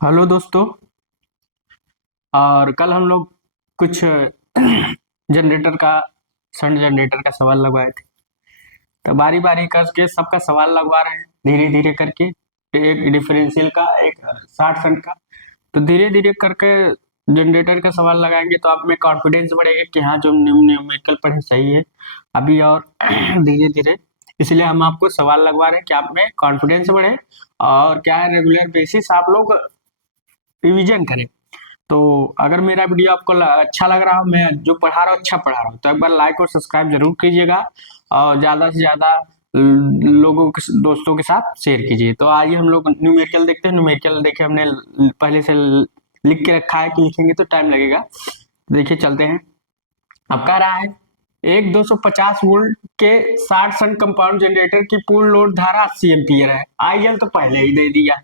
Hello दोस्तों। और कल हम लोग कुछ जनरेटर का शंट जनरेटर का सवाल लगवाए थे। तो बारी बारी करके सबका सवाल लगवा रहे हैं धीरे धीरे करके। एक डिफरेंशियल का, एक शॉर्ट शंट का। तो धीरे धीरे करके जनरेटर का सवाल लगाएंगे तो आप में कॉन्फिडेंस बढ़ेगा कि हाँ, जो न्यूमेरिकल पढ़े सही है अभी। और धीरे धीरे इसलिए हम आपको सवाल लगवा रहे हैं कि आप में कॉन्फिडेंस बढ़े। और क्या है, रेगुलर बेसिस आप लोग रिवीजन करें। तो अगर मेरा वीडियो आपको अच्छा लग रहा हो, मैं जो पढ़ा रहा हूँ अच्छा पढ़ा रहा हूँ, तो एक बार लाइक और सब्सक्राइब जरूर कीजिएगा। और ज़्यादा से ज़्यादा लोगों के दोस्तों के साथ शेयर कीजिए। तो आइए हम लोग न्यूमेरिकल देखते हैं। न्यूमेरिकल देखिए, हमने पहले से लिख के रखा है कि लिखेंगे तो टाइम लगेगा। देखिए चलते हैं। अब कह रहा है एक 250 वोल्ट के 60 सन कंपाउंड जनरेटर की पूर्ण लोड धारा 80 एम्पीयर है। आईएल तो पहले ही दे दिया।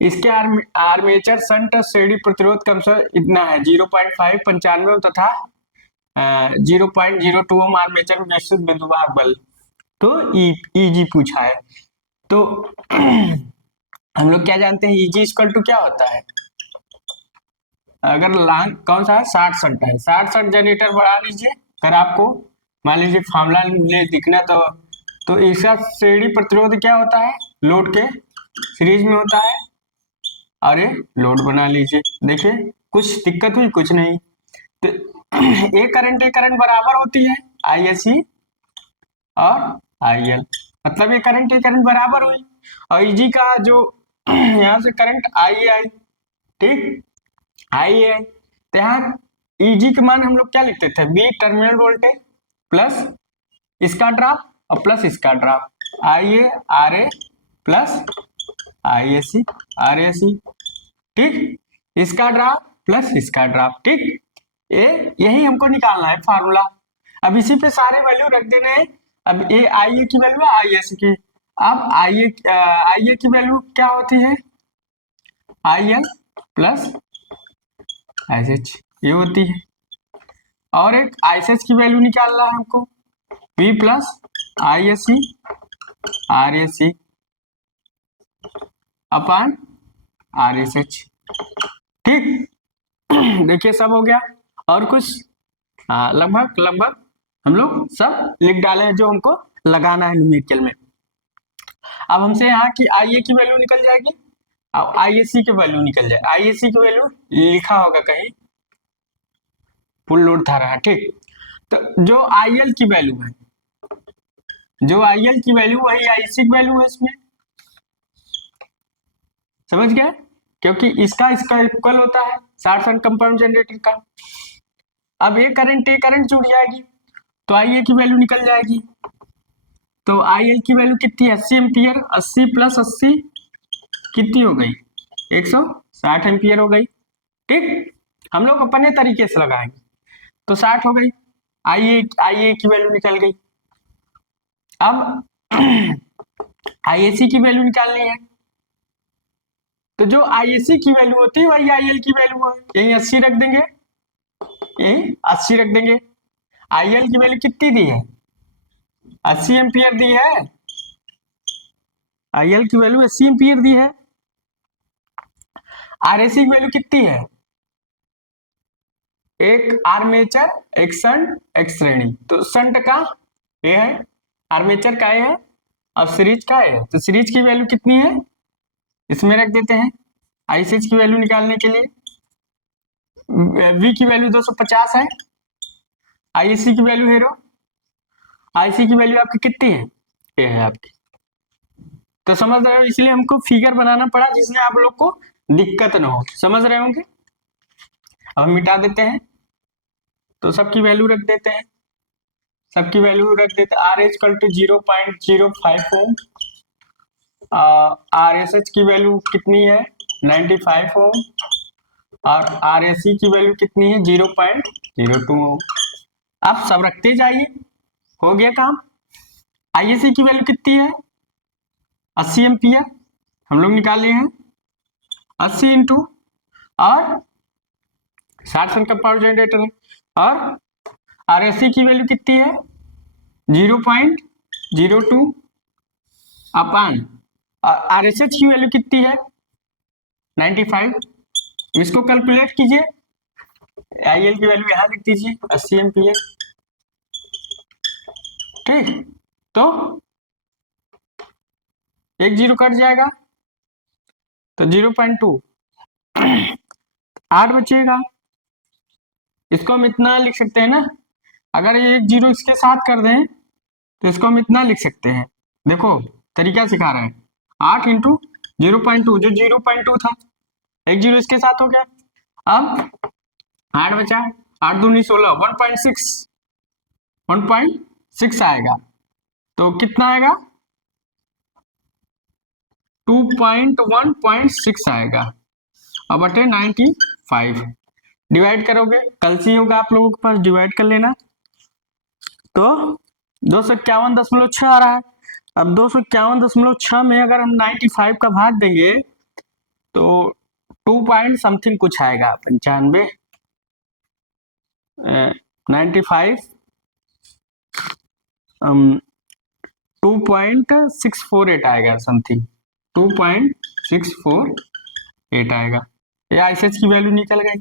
इसके आर्मेचर शंट श्रेणी प्रतिरोध क्रमशः इतना है 0.5 95 ओम तथा 0.02 ओम आर्मेचर में निश्चित बिंदुवार बल। तो ईजी पूछा है। तो हम लोग क्या जानते हैं, ईजी इक्वल टू क्या होता है। अगर लांग कौन सा है, 60 शंट है, 60 शंट जनरेटर बढ़ा लीजिए। अगर आपको मान लीजिए फार्मूला ले दिखना तो इसका श्रेणी प्रतिरोध क्या होता है, लोड के सीरीज में होता है। और ये लोड बना लीजिए। देखिए कुछ दिक्कत हुई, कुछ नहीं। तो ए करंट बराबर होती है आईएससी और आईएल। मतलब ये करंट बराबर हुई। और इजी का जो यहाँ से करंट आई, ठीक, आई है। तो यहाँ इजी के मान हम लोग क्या लिखते थे, बी टर्मिनल वोल्टेज प्लस इसका ड्रॉप और प्लस इसका drop, I A R A plus I S C R A C, ठीक। इसका ड्राफ्ट प्लस इसका ड्राफ्ट, ठीक। ये यही हमको निकालना है फार्मूला। अब इसी पे सारे वैल्यू रख देने हैं। अब ये आई ए की वैल्यू है, आई एस की। अब आई ए की वैल्यू क्या होती है, आई एल प्लस आई एच, ये होती है। और एक आई एस की वैल्यू निकालना है हमको, V plus I S C R A C upon R S H, ठीक। देखिए सब हो गया। और कुछ, हाँ, लगभग लगभग हम लोग सब लिख डाले हैं जो हमको लगाना है न्यूमेरिकल में। अब हमसे यहाँ की आई ए की वैल्यू निकल जाएगी, अब आई एस सी की वैल्यू निकल जाए। आई एस सी की वैल्यू लिखा होगा कहीं, फुल लोड धारा है, ठीक। तो जो आई एल की वैल्यू है, जो आई एल की वैल्यू वही आई सी की वैल्यू है इसमें। समझ गए, क्योंकि इसका इसका इक्वल होता है शॉर्ट सर्किट कंपाउंड जनरेटर का। अब ये करंट जुड़ जाएगी तो आई ए की वैल्यू निकल जाएगी। तो आई एल की वैल्यू कितनी है, 80 एम्पियर। 80 प्लस 80 कितनी हो गई, 160 एम्पियर हो गई, ठीक। हम लोग अपने तरीके से लगाएंगे। तो 60 हो गई, आई ए की वैल्यू निकल गई। अब आईएसी की वैल्यू निकालनी है। तो जो आईएसी की वैल्यू होती है वही आईएल की वैल्यू है। यही 80 रख देंगे, यही 80 रख देंगे। आईएल की वैल्यू कितनी दी है, 80 एम्पियर दी है। आईएल की वैल्यू 80 एम्पियर दी है। आरएसी की वैल्यू कितनी है, एक आर्मेचर एक शंट एक श्रेणी। तो शंट का ये है, आर्मेचर का ये है, और सीरीज का ये है। तो सीरीज की वैल्यू कितनी है इसमें रख देते हैं आईसीएच की वैल्यू निकालने के लिए। वी की वैल्यू 250 है, आईएससी की वैल्यू है, आईसी की वैल्यू आपकी कितनी है, ये है आपकी। तो समझ रहे हो, इसलिए हमको फिगर बनाना पड़ा जिसमें आप लोग को दिक्कत ना हो। समझ रहे होंगे। अब हम मिटा देते हैं, तो सबकी वैल्यू रख देते हैं। सबकी वैल्यू रख देते हैं। R H equal to 0.05 ohm, R S H की वैल्यू कितनी है 95 ओम, और आर एस सी की वैल्यू कितनी है 0.02 ओम। आप सब रखते जाइए, हो गया काम। आईएससी की वैल्यू कितनी है, 80 एम्पियर हम लोग निकाले हैं। 80 इंटू, और 60 सन का पावर जनरेटर है। और आरएससी की वैल्यू कितनी है 0.02 अपान, और आरएसएच की वैल्यू कितनी है 95, इसको कैलकुलेट कीजिए, IL की वैल्यू यहाँ लिख दीजिए 80 एम्पियर। ठीक, तो एक जीरो कट जाएगा तो 0.2, 8 बचेगा। इसको हम इतना लिख सकते हैं ना, अगर ये एक जीरो इसके साथ कर दें तो इसको हम इतना लिख सकते हैं। देखो तरीका सिखा रहे हैं, 8 इंटू 0.2, जो 0.2 था, एक जीरो इसके साथ हो गया। अब 8 बचा, 8 दूनी 16, 1.6 आएगा। तो कितना आएगा, 2.1.6 आएगा। अब बटे 95 डिवाइड करोगे, कल से होगा आप लोगों के पास, डिवाइड कर लेना। तो 251.6 आ रहा है। अब 251.6 में अगर हम 95 का भाग देंगे तो 2 पॉइंट समथिंग कुछ आएगा, 95, 95 2.648 आएगा समथिंग, 2.648 आएगा। या एसएच की वैल्यू निकल गई।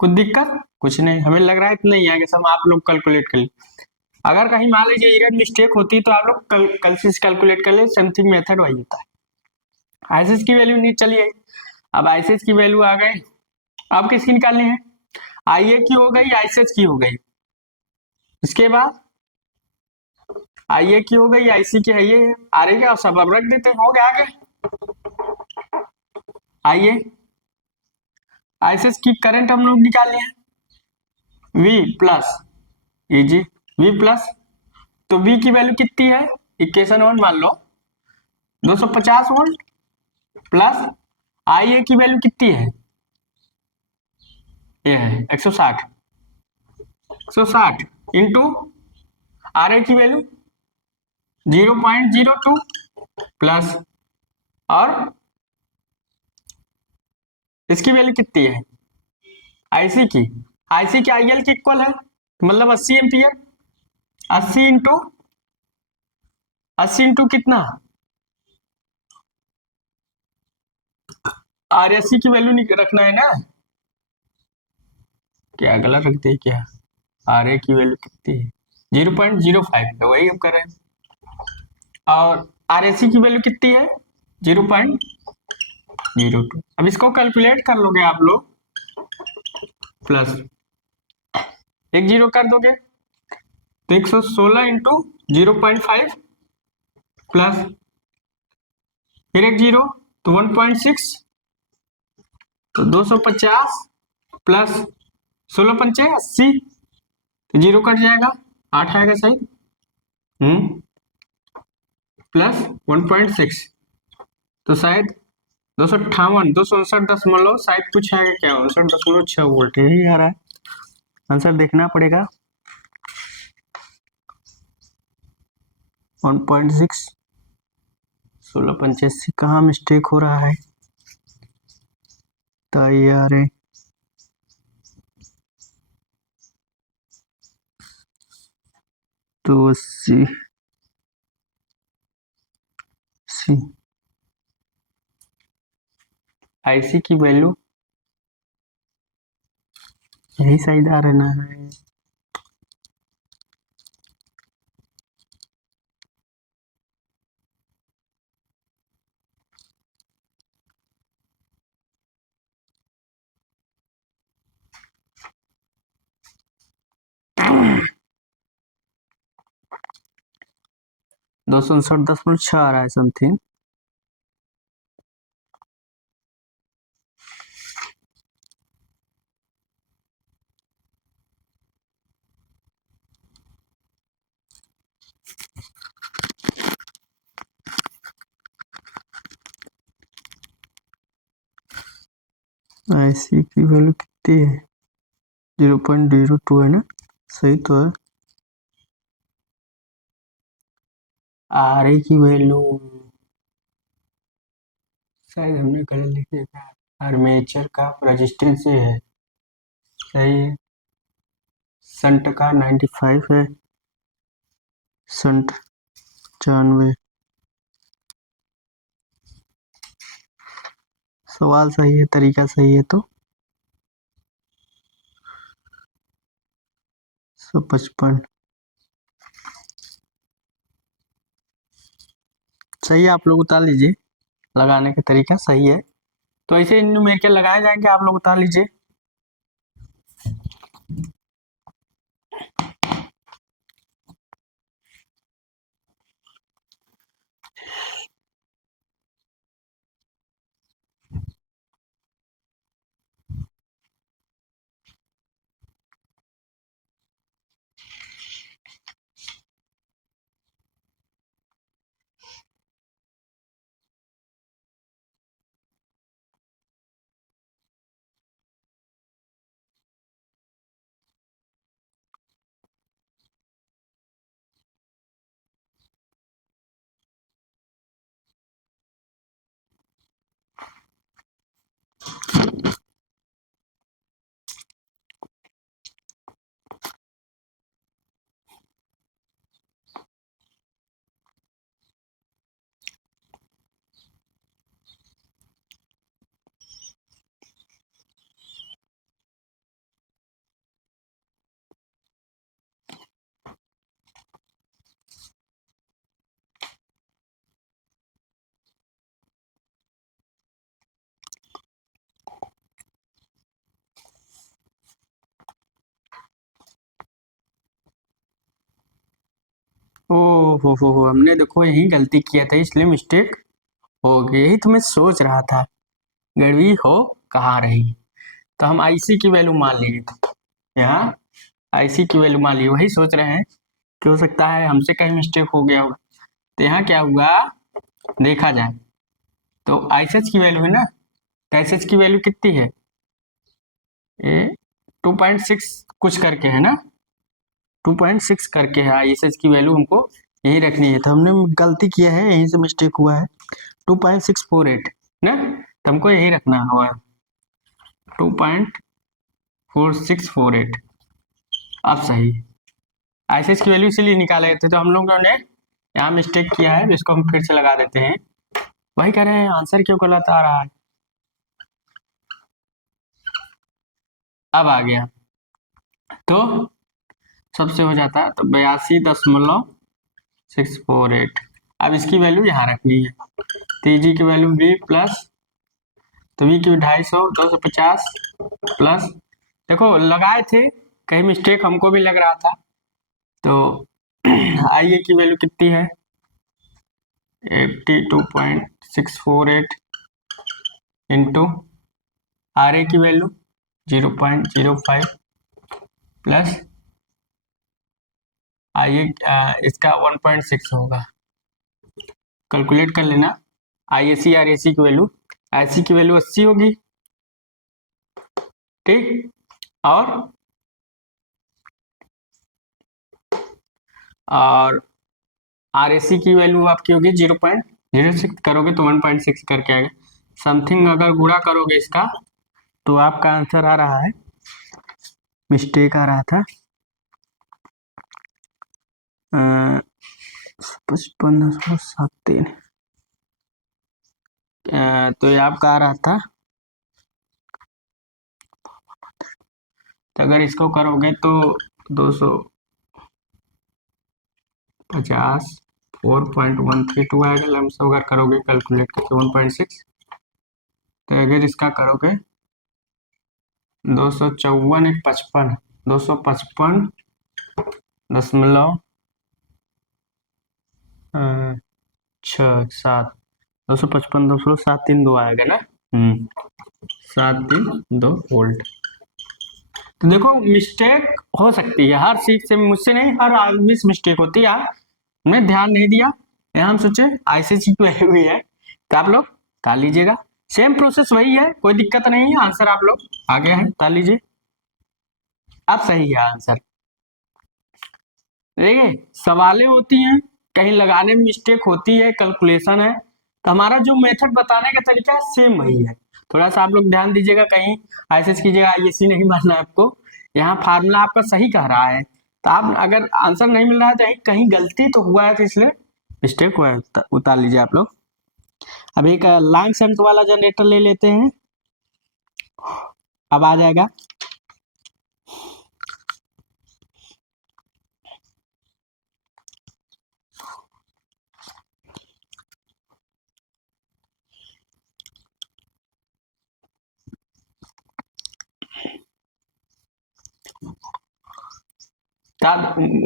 कुछ दिक्कत कुछ नहीं, हमें लग रहा है इतना ही आएगा, सब आप लोग कैलकुलेट कर लीजिए। अगर कहीं मान लीजिए एरर मिस्टेक होती तो आप लोग कल से कैलकुलेट कर ले, समथिंग मेथड वही होता है। आईएसएच की वैल्यू नहीं चली आई, अब आईएसएच की वैल्यू आ गई, अब किसकी निकालनी है, आईए की हो गई, आईएसएच की हो गई, इसके बाद आईए की हो गई, आईसी की है, ये आ रही क्या, सब अब रख देते हैं, हो गया आगे। आइए आईएसएच की करंट हम लोग निकाल लिए, V प्लस जी, V प्लस, तो V की वैल्यू कितनी है, इक्वेशन 1 मान लो 250 वोल्ट, प्लस IA की वैल्यू कितनी है, ये है 160 इंटू RA की वैल्यू 0.02 प्लस, और इसकी वैल्यू कितनी है, IC की IL की इक्वल है, मतलब 80 एम्पियर, 80 इंटू कितना, RSC की वैल्यू रखना है ना, क्या गलत रखते हैं क्या, RA की वैल्यू कितनी है, 0.05 है, वही हम कर रहे हैं, और RSC की वैल्यू कितनी है 0.02। अब इसको कैलकुलेट कर लोगे आप लोग, प्लस एक जीरो कर दोगे तो 116 इंटू 0.5 प्लस फिर एक जीरो तो 1.6, तो 250 प्लस 16 पंचे 80, तो जीरो कट जाएगा, 8 आएगा सही, प्लस 1.6, तो शायद 258 शायद कुछ आएगा क्या, 59.6 वोल्ट यही आ रहा है, आंसर देखना पड़ेगा। 1.6, 1685 कहाँ मिस्टेक हो रहा है, तैयार है, तो 80 IC की वैल्यू यही शायद आ रहना है, दो सौ 259.6 आ रहा है समथिंग। IC की वैल्यू कितनी है, 0.02 है ना, सही तो है। RA की वैल्यू शायद हमने गलत लिख दिया था, आर्मेचर का रेजिस्टेंस ये है, सही है, संट का 95 है, संट 95, सवाल सही है, तरीका सही है तो 155 सही है। आप लोग उतार लीजिए, लगाने का तरीका सही है। तो ऐसे न्यूमेरिकल लगाए जाएंगे, आप लोग उतार लीजिए। ओ हो, हमने देखो यही गलती किया था, इसलिए मिस्टेक हो गई। यही तो मैं सोच रहा था, गड़बड़ी हो कहाँ रही। तो हम आईसी की वैल्यू मान लिए थे, यहाँ आईसी की वैल्यू मान ली। वही सोच रहे हैं कि हो सकता है हमसे कहीं मिस्टेक हो गया होगा। तो यहाँ क्या हुआ देखा जाए तो आईएसएच की वैल्यू है ना, तो आईएसएच की वैल्यू कितनी है, ये 2.6 कुछ करके है ना, 2.6 करके है। आईएसएच की वैल्यू हमको यही रखनी है, तो हमने गलती किया है, यहीं से मिस्टेक हुआ है। 2.648 ना, तो हमको यही रखना हुआ 2.4648। अब सही आईएसएच की वैल्यू इसीलिए निकाले थे, तो हम लोगों ने यहाँ मिस्टेक किया है, इसको हम फिर से लगा देते हैं। वही कह रहे हैं आंसर क्यों गलत आ रहा है। अब आ गया तो सबसे हो जाता है, तो 82.648। अब इसकी वैल्यू यहाँ रखनी है, तो जी की वैल्यू बी प्लस, तो वी की 250, 250 प्लस, देखो लगाए थे, कहीं मिस्टेक हमको भी लग रहा था। तो आई ए की वैल्यू कितनी है, 82.648 इंटू आर ए की वैल्यू 0.05 प्लस आई ए इसका 1.6 होगा। कैलकुलेट कर लेना आई ए सी आर ए सी की वैल्यू। आई सी की वैल्यू 80 होगी, ठीक, और आर ए सी की वैल्यू आपकी होगी 0.06, करोगे तो 1.6 करके आएगा। समथिंग अगर गुणा करोगे इसका तो आपका आंसर आ रहा है, मिस्टेक आ रहा था 55.73, तो ये आपका आ रहा था। तो अगर इसको करोगे तो 250 4.132 आएगा लमसम, अगर करोगे कैलकुलेट करके 1.6। तो अगर इसका करोगे 254 एक 55, 255.7 255.732 आएगा ना, 732 वोल्ट। तो देखो मिस्टेक हो सकती है हर चीज से, मुझसे नहीं हर आदमी से मिस्टेक होती है। हमने ध्यान नहीं दिया, यहाँ हम सोचे ऐसी चीज वही हुई है, तो आप लोग कर लीजिएगा। सेम प्रोसेस वही है, कोई दिक्कत नहीं है। आंसर आप लोग आगे हैं, कर लीजिए। अब सही है आंसर। देखिए सवालें होती हैं, कहीं लगाने में मिस्टेक होती है, कैलकुलेशन है, तो हमारा जो मेथड बताने का तरीका है सेम वही है। थोड़ा सा आप लोग ध्यान दीजिएगा, कहीं आईएसएस की जगह आईएससी नहीं मानना है आपको। यहाँ फार्मूला आपका सही कह रहा है, तो आप अगर आंसर नहीं मिल रहा है तो कहीं गलती तो हुआ है, तो इसलिए मिस्टेक हुआ है, उतार लीजिए आप लोग। अब एक लॉन्ग शंट वाला जनरेटर ले लेते हैं। अब आ जाएगा।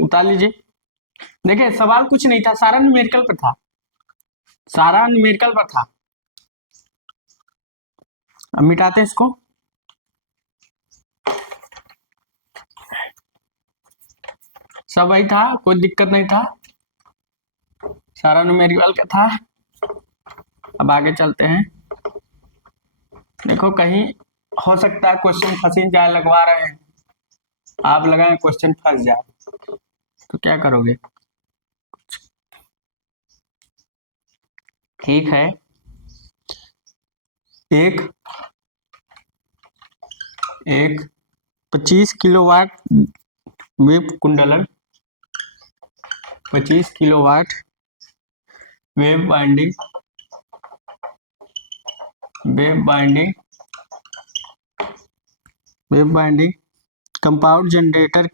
उतार लीजिए। देखिए सवाल कुछ नहीं था, सारा न्यूमेरिकल पर था, सारा न्यूमेरिकल पर था। अब मिटाते हैं इसको। सब वही था, कोई दिक्कत नहीं था, सारा न्यूमेरिकल का था। अब आगे चलते हैं। देखो कहीं हो सकता है क्वेश्चन फंसी जाए, लगवा रहे हैं आप, लगाए क्वेश्चन फंस जाए तो क्या करोगे? ठीक है, एक 25 किलोवाट वेव कुंडलन, 25 kilowatt wave winding compound generator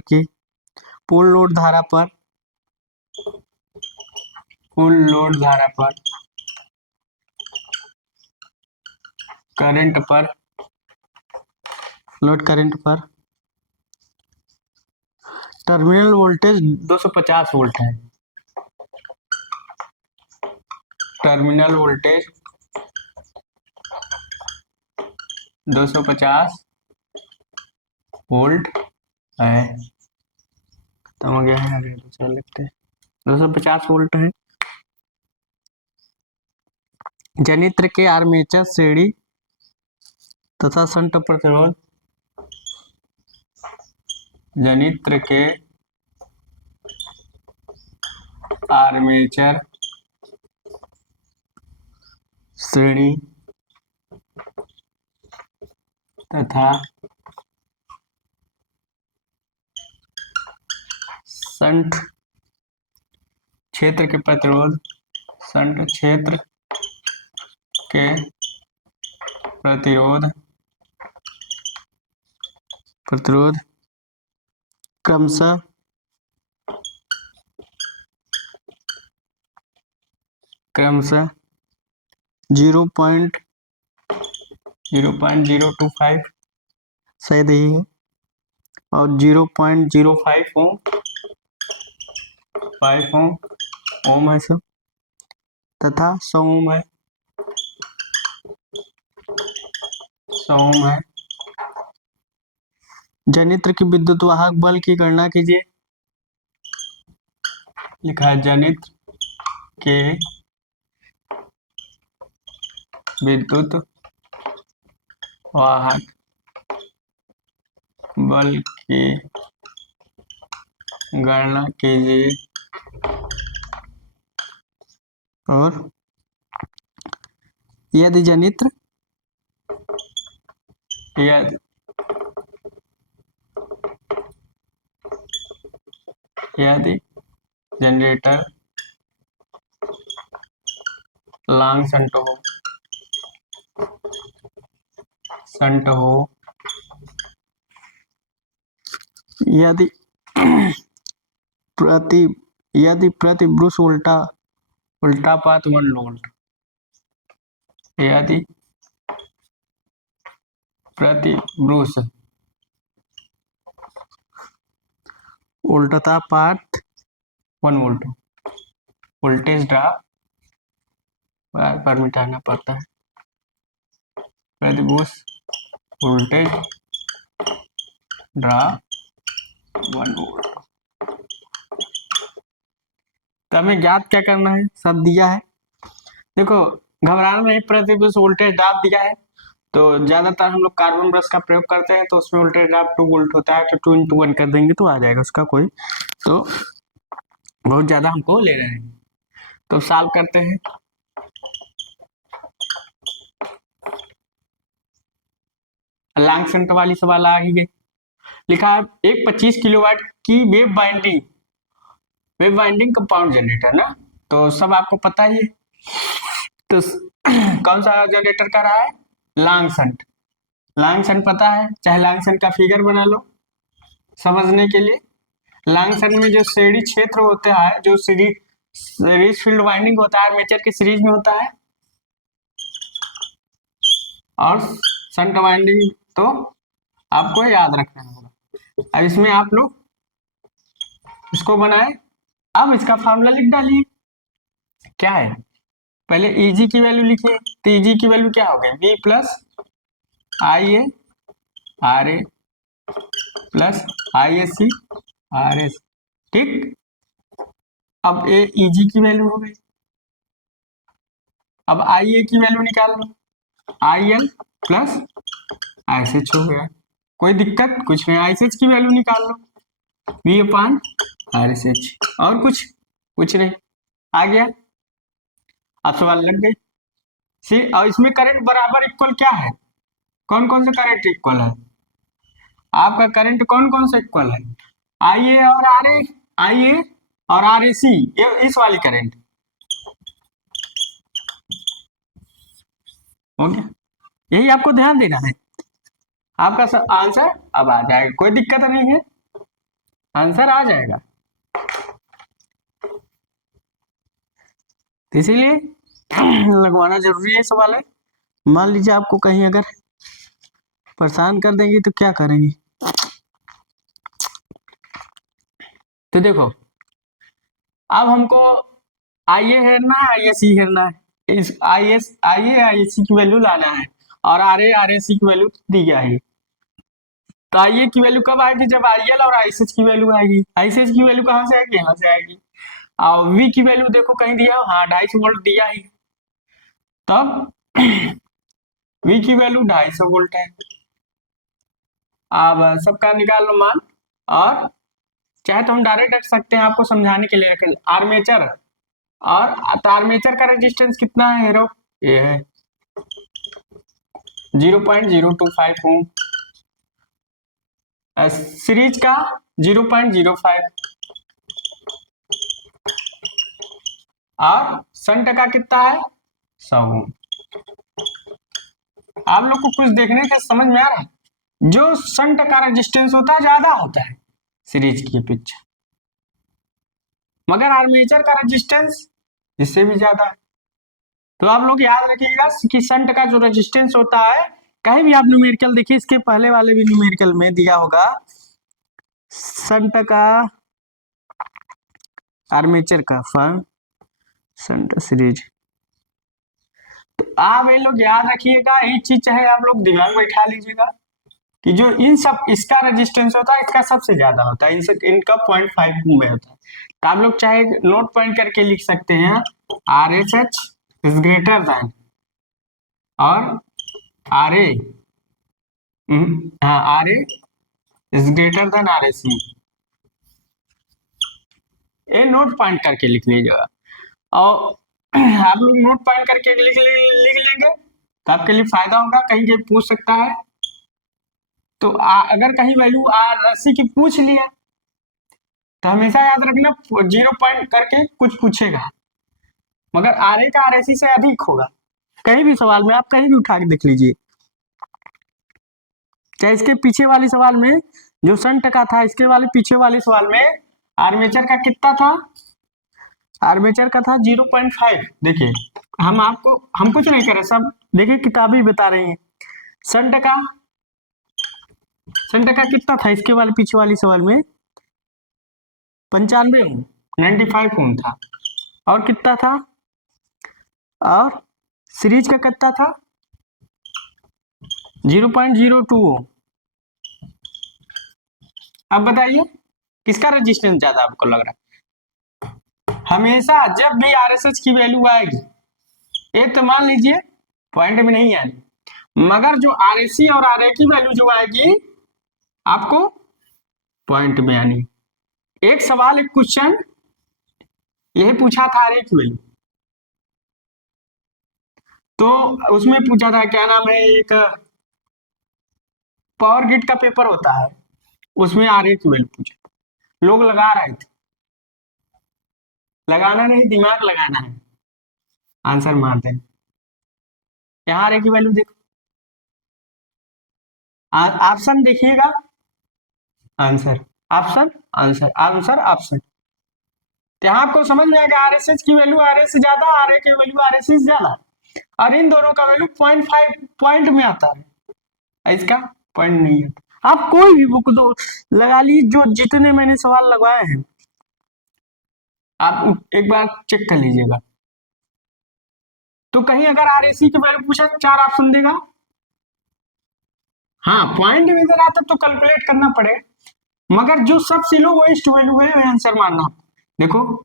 की फुल लोड धारा पर लोड करंट पर टर्मिनल वोल्टेज 250 वोल्ट है। टर्मिनल वोल्टेज 250 वोल्ट है। तो हो गया है, आगे दूसरा लिखते हैं। 250 वोल्ट है। जनित्र के आर्मेचर श्रेणी तथा शंट प्रतिरोध, जनित्र के आर्मेचर श्रेणी तथा शंट क्षेत्र के प्रतिरोध, शंट क्षेत्र के प्रतिरोध क्रमशः 0.025 शायद यही है, और 0.05 ओम है सब, तथा 100 ओम है। जनित्र की विद्युत वाहक बल की गणना कीजिए। लिखा है जनित्र के विद्युत वाहक बल की गणना कीजिए। और यदि जनित्र यदि जनरेटर लॉन्ग शंट हो, यदि प्रति ब्रूस उल्टापात 1 वोल्ट, यदि प्रति ब्रूस उल्टापात 1 वोल्ट वोल्टेज ड्रॉप, बार मिटाना पड़ता है, प्रति ब्रूस वोल्टेज ड्रॉप 1 वोल्ट। तो हमें ज्ञात क्या करना है, सब दिया है। देखो घबराना नहीं, प्रति ब्रूस वोल्टेज ड्रॉप दिया है, तो ज्यादातर हम लोग कार्बन ब्रश का प्रयोग करते हैं, तो उसमें वोल्टेज ड्रॉप 2 वोल्ट होता है, तो 2 into 1 कर देंगे तो आ जाएगा उसका कोई, तो बहुत ज्यादा हमको ले रहे हैं। तो सॉल्व करते हैं। लैंगसेंट वाली सवाल आ गई है। लिखा है एक 25 किलोवाट की वेव बाइंडिंग कंपाउंड जनरेटर ना, तो सब आपको पता ही है। तो कौन सा जनरेटर का रहा है? लैंगसेंट। लैंगसेंट पता है, चाहे लैंगसेंट का फिगर बना लो समझने के लिए। लैंगसेंट में जो श्रेणी क्षेत्र होता है, जो सीरीज फील्ड वाइंडिंग होता है आर्मेचर के सीरीज में होता है, और शंट वाइंडिंग तो आपको याद रखना होगा। अब इसमें आप लोग इसको बनाए, अब इसका फॉर्मूला लिख डालिए। क्या है? पहले Eg की वैल्यू लिखिए, तो Eg की वैल्यू क्या हो गई? V plus IA RA plus ISC RS, ठीक। अब ये Eg की वैल्यू हो गई। अब IA की वैल्यू निकाल लो, IL प्लस ISH हो गया। कोई दिक्कत? कुछ नहीं। ISH की वैल्यू निकाल लो, V अपान RSH। और कुछ नहीं, आ गया। अब सवाल लग गई। सी, और इसमें करंट बराबर इक्वल क्या है? कौन कौन से करंट इक्वल है? आपका करंट कौन कौन सा इक्वल है? IA और RA, IA और RAC, ये इस वाली करंट हो गया। यही आपको ध्यान देना है। आपका आंसर अब आ जाएगा, कोई दिक्कत नहीं है, आंसर आ जाएगा। तो इसीलिए लगवाना जरूरी है सवाल है। मान लीजिए आपको कहीं अगर परेशान कर देंगे तो क्या करेंगे? तो देखो, अब हमको IA हेरना है, ISC हेरना है। इस IA की वैल्यू लाना है, और RA RAC की वैल्यू दी गया है। तो IA की वैल्यू कब आएगी? जब IL और ISH की वैल्यू आएगी। ISH की वैल्यू कहाँ से आएगी? यहाँ से आएगी। और V की वैल्यू देखो कहीं दिया, हाँ 250 वोल्ट दिया है, तब V की वैल्यू 250 वोल्ट है। अब सबका निकाल लो मान, और चाहे तो हम डायरेक्ट रख सकते हैं, आपको समझाने के लिए रखें। आर्मेचर, और तो आर्मेचर का रेजिस्टेंस कितना है हीरो? ये है 0.025 ओम। सीरीज का 0.05, और शंट का कितना है? 100 ओम। आप लोग को कुछ देखने से समझ में आ रहा है? जो शंट का रेजिस्टेंस होता है ज्यादा होता है सीरीज की अपेक्षा, मगर आर्मेचर का रेजिस्टेंस इससे भी ज्यादा है। तो आप लोग याद रखिएगा कि शंट का जो रेजिस्टेंस होता है, कहीं भी आप न्यूमेरिकल देखिए, इसके पहले वाले भी न्यूमेरिकल में दिया होगा शंट का, आर्मेचर का फर्म शंट सीरीज। तो आप ये लोग याद रखिएगा, एक चीज चाहे आप लोग दिमाग में बैठा लीजिएगा कि जो इन सब इसका रेजिस्टेंस होता है, इसका सबसे ज्यादा होता है, इनका 0.5 में होता है। तो आप लोग चाहे नोट पॉइंट करके लिख सकते हैं, RSH इज ग्रेटर देन, और RA, हाँ RA is greater than RAC। ये नोट पॉइंट करके लिख लीजिएगा, और आप लोग नोट पॉइंट करके लिख लेंगे तो आपके लिए फायदा होगा, कहीं के पूछ सकता है। तो अगर कहीं वैल्यू RAC की पूछ लिया तो हमेशा याद रखना 0 पॉइंट करके कुछ पूछेगा, मगर RA का RAC से अधिक होगा। कहीं भी सवाल में आप कहीं भी उठा के देख लीजिए, चाहे इसके पीछे वाले सवाल में जो शंट का था, इसके वाले पीछे वाले सवाल में आर्मेचर का कितना था? आर्मेचर का था 0.5। देखिए, हम कुछ नहीं कर रहे, सब देखिए किताबें बता रही हैं। शंट का कितना था इसके वाले पीछे वाले सवाल में? 95 ओम, 95 ओम था। और कितना था? और सीरीज का कितना था? 0.02 ओम। अब बताइए किसका रेजिस्टेंस ज्यादा आपको लग रहा है? हमेशा जब भी RSH की वैल्यू आएगी, एक तो मान लीजिए पॉइंट में नहीं आएगी, मगर जो RAC और RA की वैल्यू जो आएगी आपको पॉइंट में आनी। एक सवाल, एक क्वेश्चन यही पूछा था RA की वैल्यू, तो उसमें पूछा था क्या नाम है, एक पावर ग्रिड का पेपर होता है, उसमें आरए की वैल्यू पूछे, लोग लगा रहे थे। लगाना नहीं, दिमाग लगाना है, आंसर मार देना। यहाँ आरए की वैल्यू देखो, ऑप्शन देखिएगा, answer, option, answer, answer, option. तो यहाँ आपको समझ में आएगा आरएसएच की वैल्यू आरए से ज्यादा, आरए की वैल्यू आरए से ज्यादा, और इन दोनों का वैल्यू 0.5 पॉइंट में आता है, इसका पॉइंट नहीं है। आप कोई भी बुक दो लगा ली, जो जितने मैंने सवाल लगवाए हैं आप एक बार चेक कर लीजिएगा। तो कहीं अगर आरएसी की वैल्यू पूछा 4 ऑप्शन देगा, हाँ पॉइंट में दे रहा तब तो कैलकुलेट करना पड़ेगा, मगर जो सबसे लो वेस्ट वैल्यू है आंसर मानना। देखो,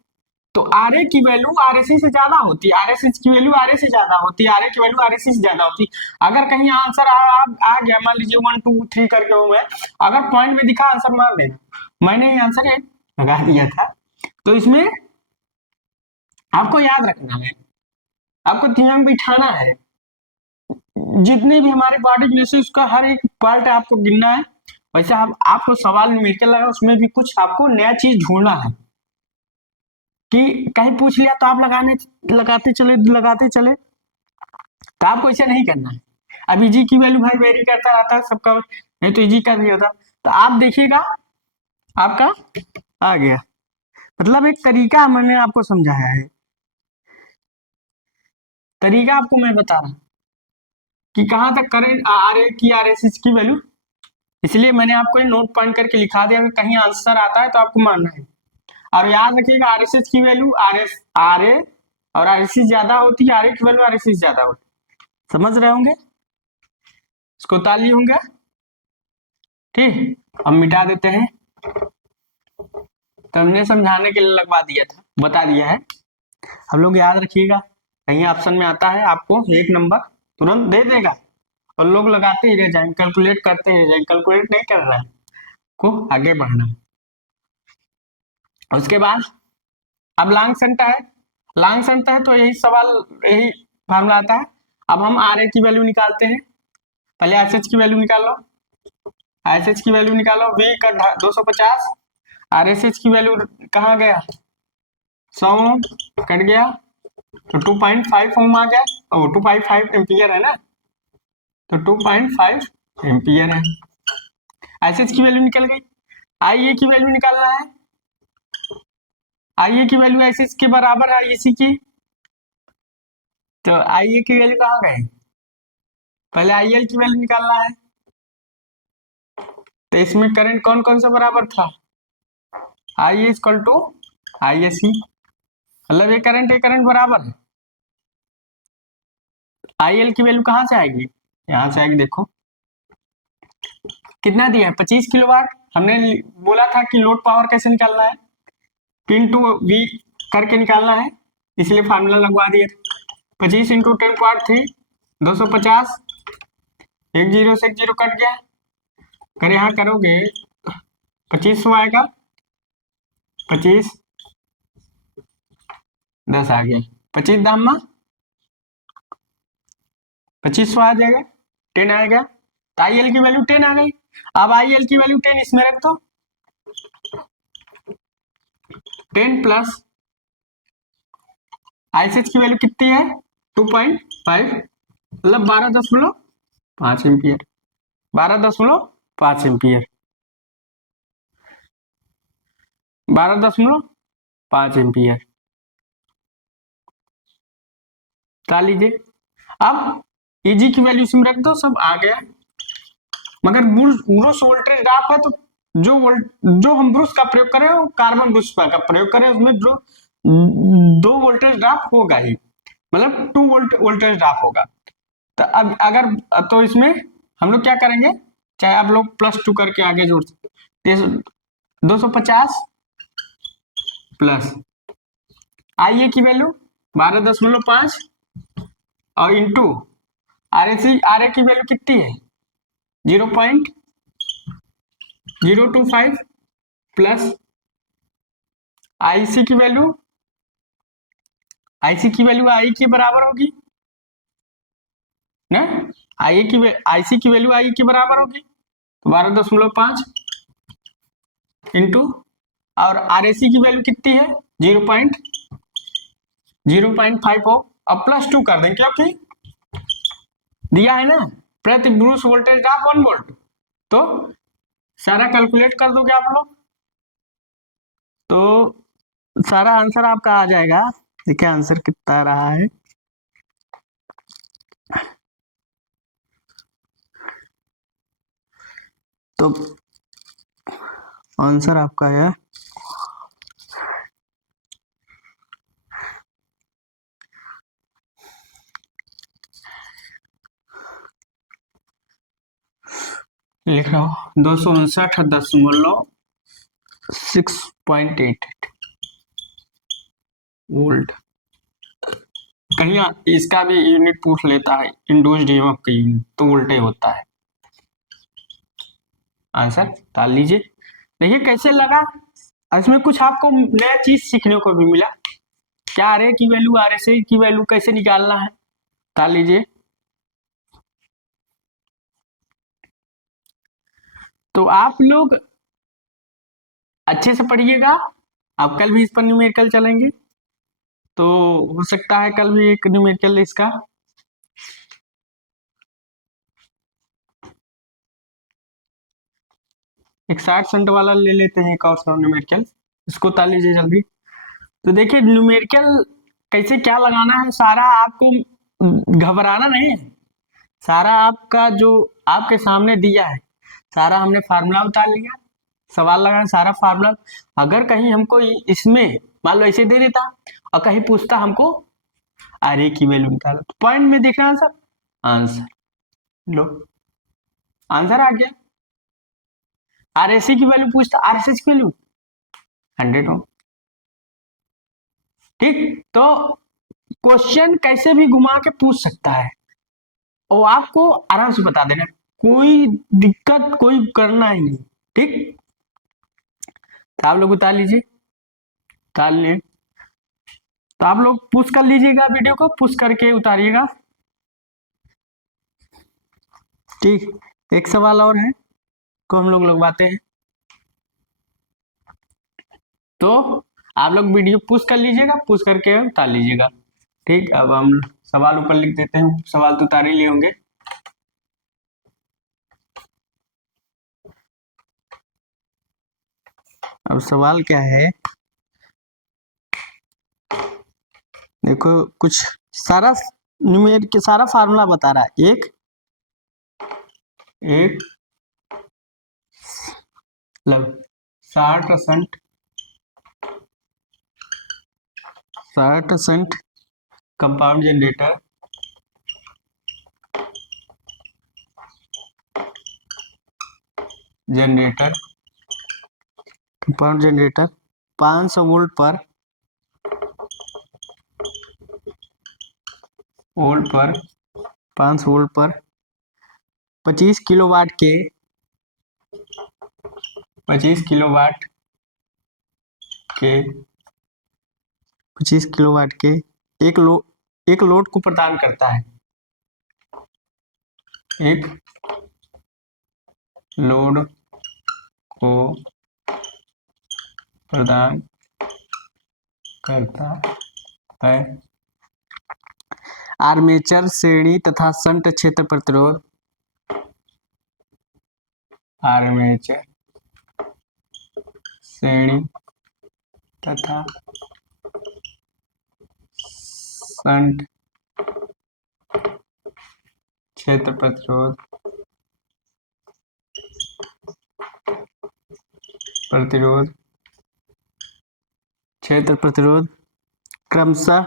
तो आरए की वैल्यू आरएसी से ज्यादा होती है, आरएसएच की वैल्यू आरए से ज्यादा होती है, आरए की वैल्यू आरएसी से ज्यादा होती है। अगर कहीं आंसर आ गया, मान लीजिए 1 2 3 करके हो, मैं अगर पॉइंट में दिखा आंसर मार देना, मैंने ये आंसर लगा दिया था। तो इसमें आपको याद रखना है, आपको दिमाग बिठाना है, जितने भी हमारे बॉडी में से उसका हर एक पार्ट आपको गिनना है। वैसे आपको सवाल न्यूमेरिकल लगा, उसमें भी कुछ आपको नया चीज ढूंढना है, कि कहीं पूछ लिया तो आप लगाते चले, तो आपको ऐसे नहीं करना है। अब इजी की वैल्यू भाई वेरी करता रहता है सबका, नहीं तो इजी का भी होता। तो आप देखिएगा, आपका आ गया, मतलब एक तरीका मैंने आपको समझाया है, तरीका आपको मैं बता रहा हूं कि कहां तक करंट आरए की आरएसएस की वैल्यू। इसलिए मैंने आपको ये नोट पॉइंट करके लिखा दिया कि कहीं आंसर आता है तो आपको मानना है। और याद रखिएगा आरएसएस की वैल्यू आरए और आरएसएस ज्यादा होती है, आरए की वैल्यू आरएसएस ज्यादा होती है। समझ रहे होंगे, इसको ताली होंगे, ठीक। अब मिटा देते हैं, तो हमने समझाने के लिए लगवा दिया था, बता दिया है। हम लोग याद रखिएगा, कहीं ऑप्शन में आता है आपको 1 नंबर तुरंत दे देगा, और लोग लगाते ही रह जाएंगे, कैलकुलेट करते ही रह जाएंगे, कैलकुलेट नहीं कर रहा है को आगे बढ़ना। उसके बाद अब लॉन्ग संटा है, लॉन्ग संटा है तो यही सवाल, यही फार्मूला आता है। अब हम आर ए की वैल्यू निकालते हैं, पहले एस एच की वैल्यू निकाल लो, एस एच की वैल्यू निकालो, वी का 250, आर एस एच की वैल्यू कहाँ गया, 100 ओम कट गया, तो 2.5 ओम आ गया, 2.5 एम्पियर है ना, तो 2.5 एम्पियर है। एस एच की वैल्यू निकल गई, आई ए की वैल्यू निकालना है, आई ए की वैल्यू एस एच के बराबर है आई सी की, तो आई ए की वैल्यू कहाँ गए, पहले आई एल की वैल्यू निकालना है। तो इसमें करंट कौन कौन सा बराबर था, I equal to I S C, मतलब ये करंट बराबर है। आई एल की वैल्यू कहाँ से आएगी, यहाँ से आएगी, देखो कितना दिया है 25 किलोवाट। हमने बोला था कि लोड पावर कैसे निकालना है, P इंटू वी करके निकालना है, इसलिए फार्मूला लगवा दिए। 25 इंटू 10 पावर 3 250, एक जीरो से एक जीरो कट गया, अगर यहाँ करोगे 2500 आएगा, 25 10 आ गया, 25 दाम में 2500 आ जाएगा, 10 आएगा, तो आई एल की वैल्यू 10 आ गई। अब आई एल की वैल्यू 10 इसमें रख दो, 10 प्लस आई एस एच की वैल्यू कितनी है 2.5, मतलब 12.5 एम्पियर, 12.5 एम्पियर, 12.5 एम्पियर डाल लीजिए। अब इजी की वैल्यू इसमें रख दो, सब आ गया। मगर ब्रूस वोल्टेज ड्रॉप है, तो जो हम ब्रूस का प्रयोग करें वो कार्बन ब्रूस का प्रयोग करें, उसमें जो 2 वोल्टेज ड्रॉप होगा ही, मतलब 2 वोल्ट वोल्टेज ड्रॉप होगा। तो अब अगर तो इसमें हम लोग क्या करेंगे, चाहे आप लोग +2 करके आगे जोड़ सकते, 250 प्लस आई ए की वैल्यू 12.5 और इंटू आर ए की वैल्यू कितनी है 0.025 प्लस आईसी की वैल्यू, आईसी की वैल्यू आई के बराबर होगी ना, आई की आईसी की वैल्यू आई के बराबर होगी, तो 12.5 इंटू, और RAC की वैल्यू कितनी है 0.054 अब +2 कर दें क्योंकि दिया है ना प्रति ब्रूस वोल्टेज ड्रॉप 1 वोल्ट। तो सारा कैलकुलेट कर दोगे आप लोग तो सारा आंसर आपका आ जाएगा। देखिए आंसर कितना रहा है, तो आंसर आपका है लिख रहा हूँ 259.688 वोल्ट। कहीं इसका भी यूनिट पूछ लेता है इंड्यूस्ड ईएमएफ का यूनिट, तो वोल्टेज होता है। आंसर डाल लीजिए। देखिए कैसे लगा, इसमें कुछ आपको नया चीज सीखने को भी मिला। क्या आरए की वैल्यू आरएसए की वैल्यू कैसे निकालना है, डाल लीजिए। तो आप लोग अच्छे से पढ़िएगा, आप कल भी इस पर न्यूमेरिकल चलेंगे, तो हो सकता है कल भी एक न्यूमेरिकल इसका एक 60 वाला ले लेते हैं, एक और न्यूमेरिकल, इसको ताल लीजिए जल्दी। तो देखिए न्यूमेरिकल कैसे क्या लगाना है, सारा आपको घबराना नहीं है, सारा आपका जो आपके सामने दिया है सारा हमने फार्मूला बता लिया, सवाल लगाना सारा फार्मूला। अगर कहीं हमको इसमें मान लो ऐसे दे देता और कहीं पूछता हमको आरए की वैल्यू निकालो, तो पॉइंट में देखना आंसर, आंसर लो आंसर आ गया। आरएससी की वैल्यू पूछता, आरएसएस की वैल्यू 100 हो, ठीक। तो क्वेश्चन कैसे भी घुमा के पूछ सकता है और आपको आराम से बता देना, कोई दिक्कत कोई करना ही नहीं, ठीक। तो आप लोग उतार लीजिए, उतार लिए तो आप लोग पुश कर लीजिएगा, वीडियो को पुश करके उतारिएगा, ठीक। एक सवाल और है को हम लोग लगवाते हैं, तो आप लोग वीडियो पुश कर लीजिएगा, पुश करके उतार लीजिएगा, ठीक। अब हम सवाल ऊपर लिख देते हैं, सवाल तो उतार ही लिए होंगे। अब सवाल क्या है, देखो कुछ सारा न्यूमेरिकल के सारा फार्मूला बता रहा है, एक 60% compound generator compound generator 500 volt पर 500 वोल्ट पर 25 किलोवाट के 25 किलोवाट के 25 किलोवाट के एक लोड को प्रदान करता है, एक लोड को प्रदान करता है। आर्मेचर श्रेणी तथा शंट क्षेत्र प्रतिरोध, आर्मेचर श्रेणी तथा शंट क्षेत्र प्रतिरोध क्षेत्र प्रतिरोध क्रमशः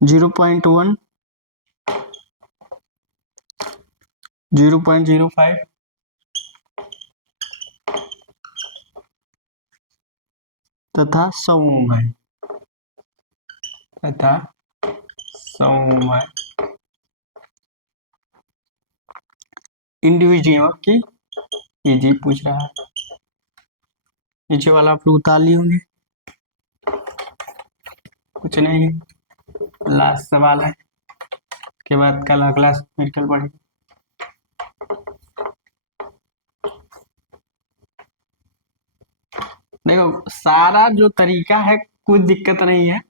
0.1 0.05 तथा 100 ओम है, इंडिविजुअल की ईजी पूछ रहा है, नीचे वाला आप लोग उतार लिए होंगे, कुछ नहीं है। लास्ट सवाल है, के बाद कल अगला मेडिकल पढ़ेंगे। देखो सारा जो तरीका है कोई दिक्कत नहीं है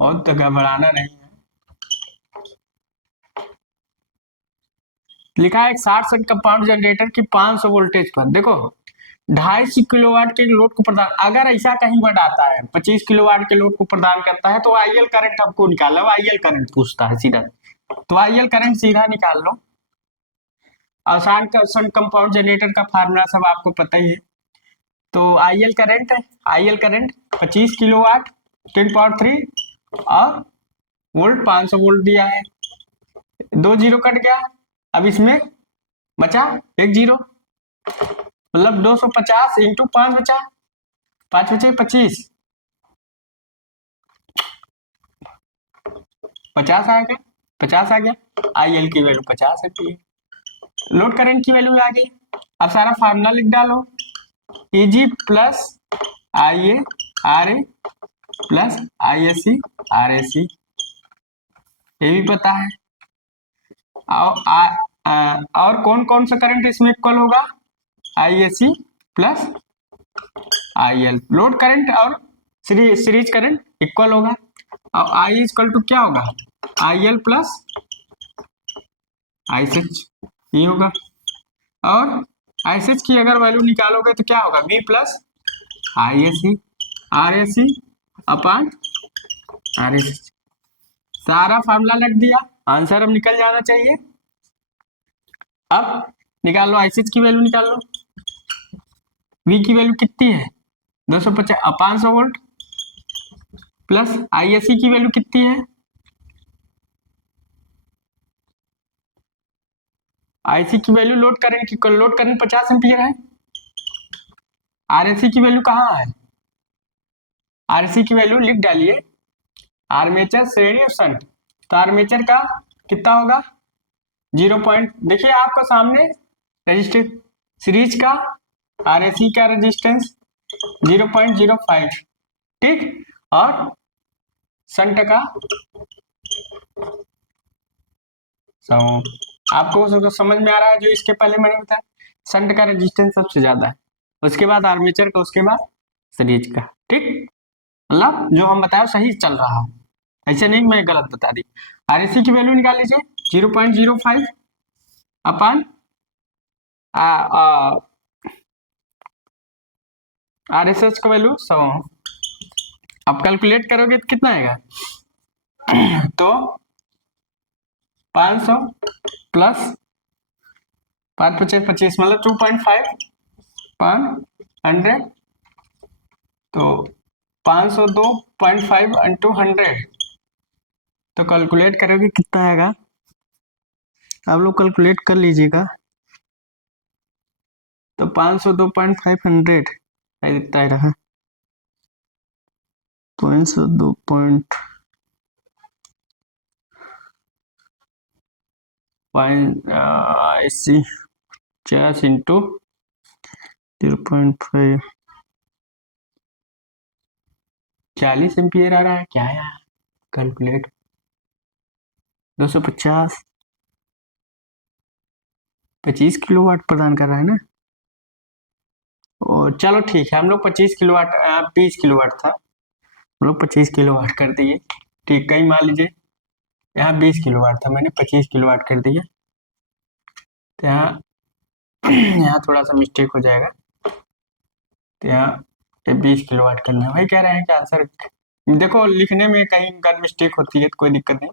और तो घबराना नहीं है। लिखा है एक 60 कंपाउंड जनरेटर की 500 वोल्टेज पर, देखो 250 किलोवाट के लोड को प्रदान, अगर ऐसा कहीं वर्ड आता है 25 किलोवाट के लोड को प्रदान करता है तो आईएल करंट हमको निकालना है, आईएल करंट पूछता है सीधा, तो आईएल करंट सीधा निकाल लो। आसान कंपाउंड जनरेटर का फार्मूला सब आपको पता ही है। तो आईएल करंट है, आईएल करंट 25 किलोवाट 10 पावर 3 और वोल्ट 500 वोल्ट दिया है। 2 जीरो कट गया, अब इसमें बचा 1 जीरो, मतलब 250 इंटू 5 बचा, 5 बचे 25, 50 आ गया, 50 आ गया। आईएल की वैल्यू 50 है, लोड करंट की वैल्यू आ गई। अब सारा फार्मूला लिख डालो, E G plus I A R A plus I S C R A C, ये भी पता है। और कौन कौन सा करंट इसमें इक्वल होगा, I S C plus I L, load current और सीरीज करंट इक्वल होगा। और आई इक्वल टू क्या होगा, I L plus I H, ये होगा। और आई एच की अगर वैल्यू निकालोगे तो क्या होगा, V plus I S C R S C upon R S. सारा फार्मूला लग दिया, आंसर अब निकल जाना चाहिए। अब निकाल लो आई एच की वैल्यू निकाल लो, वी की वैल्यू कितनी है 250 500 volt plus I S C की वैल्यू कितनी है, आईसी की वैल्यू लोड करंट की, लोड करंट 50 एम्पियर है। आरएसी की वैल्यू कहाँ है, आरएसी की वैल्यू लिख डालिए, आर्मेचर श्रेणी और शंट, तो आर्मेचर का कितना होगा 0 पॉइंट, देखिए आपको सामने रजिस्टर, सीरीज का आरएसी का रेजिस्टेंस 0.05, ठीक, और शंट का आपको समझ में आ रहा है, जो इसके पहले मैंने बताया शंट का रेजिस्टेंस सबसे ज्यादा है, उसके बाद आर्मेचर का, उसके बाद सीरीज का, ठीक, मतलब जो हम बताया सही चल रहा है, ऐसे नहीं मैं गलत बता दी। आरएसी की वैल्यू निकाल लीजिए 0.05 अपान आरएसएस का वैल्यू 100, अब कैलकुलेट करोगे तो कितना आएगा तो 500 प्लस 5 25 25 मतलब 2.5 पान 100, तो 502.5 इंटू 100, तो कैलकुलेट करोगे कितना आएगा, आप लोग कैलकुलेट कर लीजिएगा। तो 502.5 100 दिखता ही रहा, 502 पॉइंट 50 इंटू 0.5, 40 एम्पियर आ रहा है, क्या है कैलकुलेट, 250 25 किलोवाट प्रदान कर रहा है ना, और चलो ठीक है, हम लोग 25 किलोवाट 20 किलोवाट था, हम लोग 25 किलोवाट कर दिए, ठीक, कहीं मान लीजिए यहाँ 20 किलोवाट था, मैंने 25 किलोवाट कर दिया, तो यहाँ यहाँ थोड़ा सा मिस्टेक हो जाएगा, तो यहाँ 20 किलोवाट करना है, वही कह रहे हैं कि आंसर देखो लिखने में कहीं गलत मिस्टेक होती है तो कोई दिक्कत नहीं,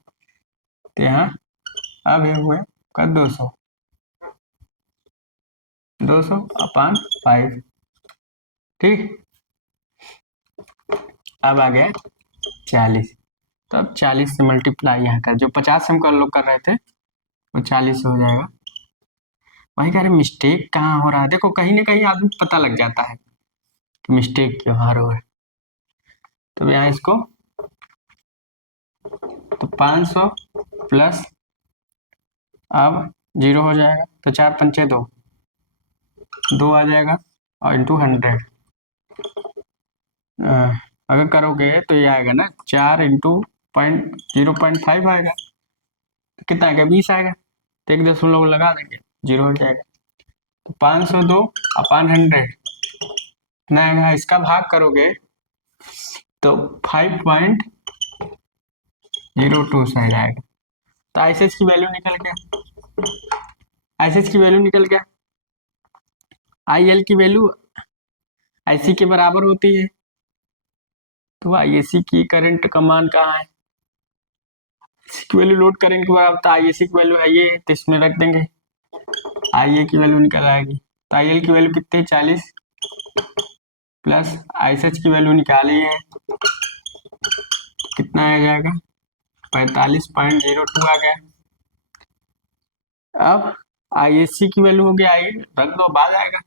तो यहाँ अब ये हुए का 200 अपान 5, ठीक, अब आ गया 40, तो अब 40 से मल्टीप्लाई यहाँ कर, जो 50 से हम लोग कर रहे थे वो 40 से हो जाएगा। वही कह रहे मिस्टेक कहाँ हो रहा है, देखो कहीं ना कहीं आदमी पता लग जाता है कि मिस्टेक क्यों हो रहा है, तो यहाँ इसको तो 500 प्लस, अब 0 हो जाएगा, तो 4 पंचे 2 आ जाएगा, और इंटू 100 अगर करोगे तो ये आएगा ना 4 इंटू 0.5 आएगा, तो कितना आएगा 20 आएगा, तो 1 दशमलव लगा देंगे, 0 हो जाएगा। तो 502/100 कितना आएगा, इसका भाग करोगे तो 5.02 से आ जाएगा। तो आईएसएच की वैल्यू निकल गया, आईएसएच की वैल्यू निकल गया, आईएल की वैल्यू आईसी के बराबर होती है। तो आईएसी की करंट का मान कहाँ है, की वैल्यू लोड करंट के बराबर, तो आईएसी की वैल्यू है ये, तो इसमें रख देंगे, आईए की वैल्यू निकल आएगी। तो आईएल की वैल्यू कितनी है 40 प्लस आईएसएच की वैल्यू निकाली है, कितना आ जाएगा 45.02 आ गया। अब आईएससी की वैल्यू हो गया, आई रख दो, बाद आएगा।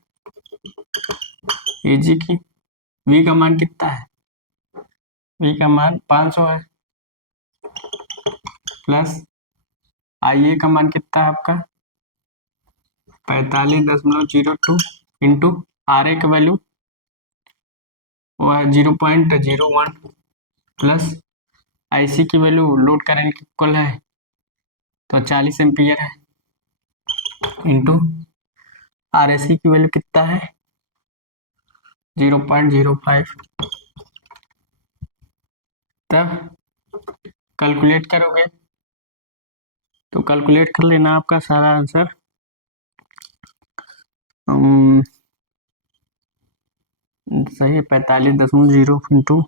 एजी की वी का मान कितना है, वी का मान 500 है, प्लस आईए का मान कितना है आपका 45.02 इंटू आर ए का वैल्यू वो है 0.01 प्लस आईसी की वैल्यू लोड करंट इक्वल है तो 40 एम्पियर है, इंटू आरएसी की वैल्यू कितना है 0.05। तब कैलकुलेट करोगे तो कैलकुलेट कर लेना आपका सारा आंसर, सही है 45.0 इंटू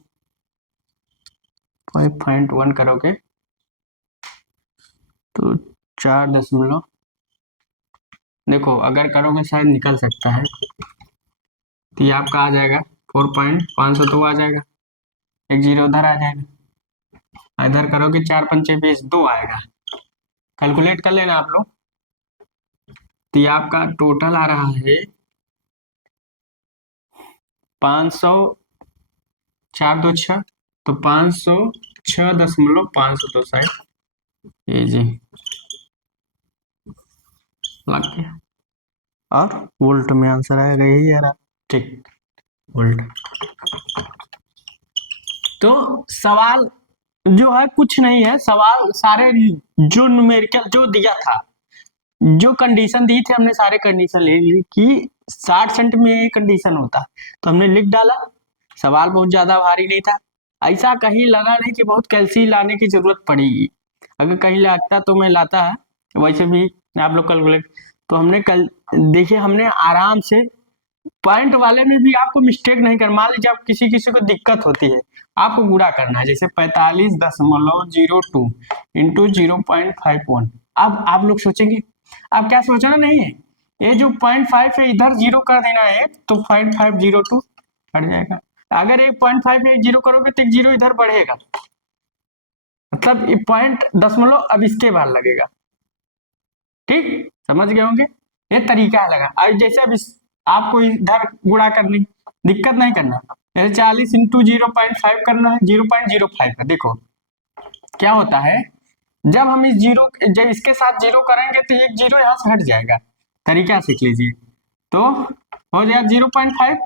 5.1 करोगे तो 4 देखो अगर करोगे शायद निकल सकता है, तो ये आपका आ जाएगा 4.500 तो आ जाएगा, एक जीरो उधर आ जाएगा, इधर करोगे 4 पंचे 20 2 आएगा, कैलकुलेट कर लेना आप लोग। तो ये आपका टोटल आ रहा है 500, 4 2 6, तो 506.502 शायद, ये जी लग गया, और वोल्ट में आंसर आएगा, यही यार ठीक वोल्ट। तो सवाल जो है कुछ नहीं है, सवाल सारे जो न्यूमेरिकल जो दिया था, जो कंडीशन दी थी हमने सारे कंडीशन ले ली कि 60 सेंट में ये कंडीशन होता, तो हमने लिख डाला, सवाल बहुत ज्यादा भारी नहीं था, ऐसा कहीं लगा नहीं कि बहुत कैलसी लाने की जरूरत पड़ेगी, अगर कहीं लगता तो मैं लाता है, वैसे भी आप लोग कैलकुलेट, तो हमने कल देखिए हमने आराम से पॉइंट वाले में भी आपको मिस्टेक नहीं करना, मान लीजिए आप किसी किसी को दिक्कत होती है, आपको गुणा करना है, जैसे 45.02 इंटू 0.51। अब आप लोग सोचेंगे, अब क्या सोचना नहीं है, ये जो 0.5 है इधर जीरो कर देना है, तो 0.502 हट जाएगा, अगर एक 0.5 में जीरो करोगे तो एक जीरो इधर बढ़ेगा, मतलब ये पॉइंट दशमलव अब इसके बाद लगेगा, ठीक समझ गए होंगे, ये तरीका लगा। अब जैसे अब आपको इधर गुणा करनी दिक्कत नहीं करना, जैसे 40 इंटू 0.5 करना है, 0.05 है, देखो क्या होता है जब हम इस जीरो जब इसके साथ जीरो करेंगे तो एक जीरो यहाँ से हट जाएगा, तरीका सीख लीजिए, तो हो जाएगा 0.5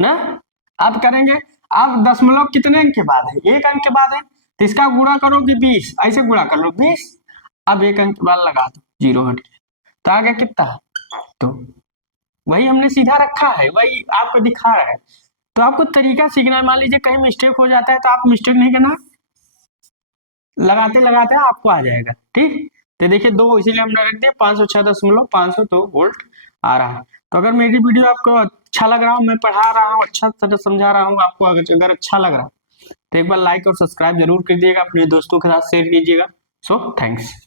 ना, अब करेंगे, अब दशमलव कितने अंक के बाद है, एक अंक के बाद है, तो इसका गुणा करोगे 20, ऐसे गुणा कर लो 20, अब एक अंक के बाद लगा दो, जीरो हट गया, तो आ गया कितना, तो वही हमने सीधा रखा है, वही आपको दिखा रहा है, तो आपको तरीका सीखना है, मान लीजिए कहीं मिस्टेक हो जाता है तो आप मिस्टेक नहीं करना, लगाते लगाते आपको आ जाएगा, ठीक। तो देखिए 2 इसीलिए हमने रख दिया 506.502 वोल्ट आ रहा है। तो अगर मेरी वीडियो आपको अच्छा लग रहा हो, मैं पढ़ा रहा हूँ अच्छा तरह समझा रहा हूँ आपको, अगर अच्छा लग रहा तो एक बार लाइक और सब्सक्राइब जरूर कीजिएगा, अपने दोस्तों के साथ शेयर कीजिएगा। So thanks.